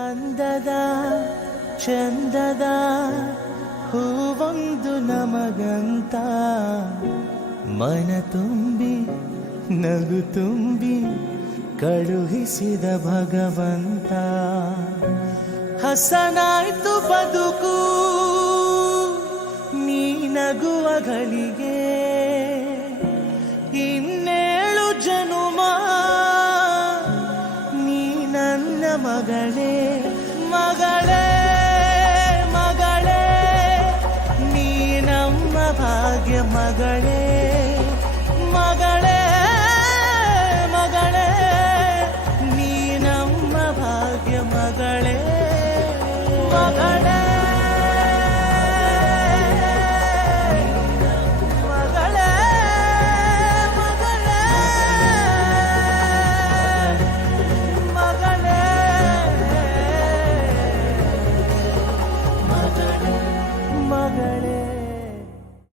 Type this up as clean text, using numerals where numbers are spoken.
ಅಂದದ ಚಂದದ ಹೂವೊಂದು ನಮಗಂತ ಮನ ತುಂಬಿ ನಗು ತುಂಬಿ ಕಳುಹಿಸಿದ ಭಗವಂತ. ಹಸನಾಯ್ತು ಬದುಕು ನೀ ನಗುವ ಗಳಿಗೆ, ಇನ್ನೇಳು ಜನುಮ ನೀ ನನ್ನ ಮಗಳೇ ಮಗಳೇ ಮಗಳೇ, ನೀ ನಮ್ಮ ಭಾಗ್ಯ ಮಗಳೇ ಮಗಳೇ ಮಗಳೇ, ನೀ ನಮ್ಮ ಭಾಗ್ಯ ಮಗಳೇ ಮಗಳೇ ಮಗಳೇ ಮಗಳೇ ಮಗಳೇ ಮಗಳೇ.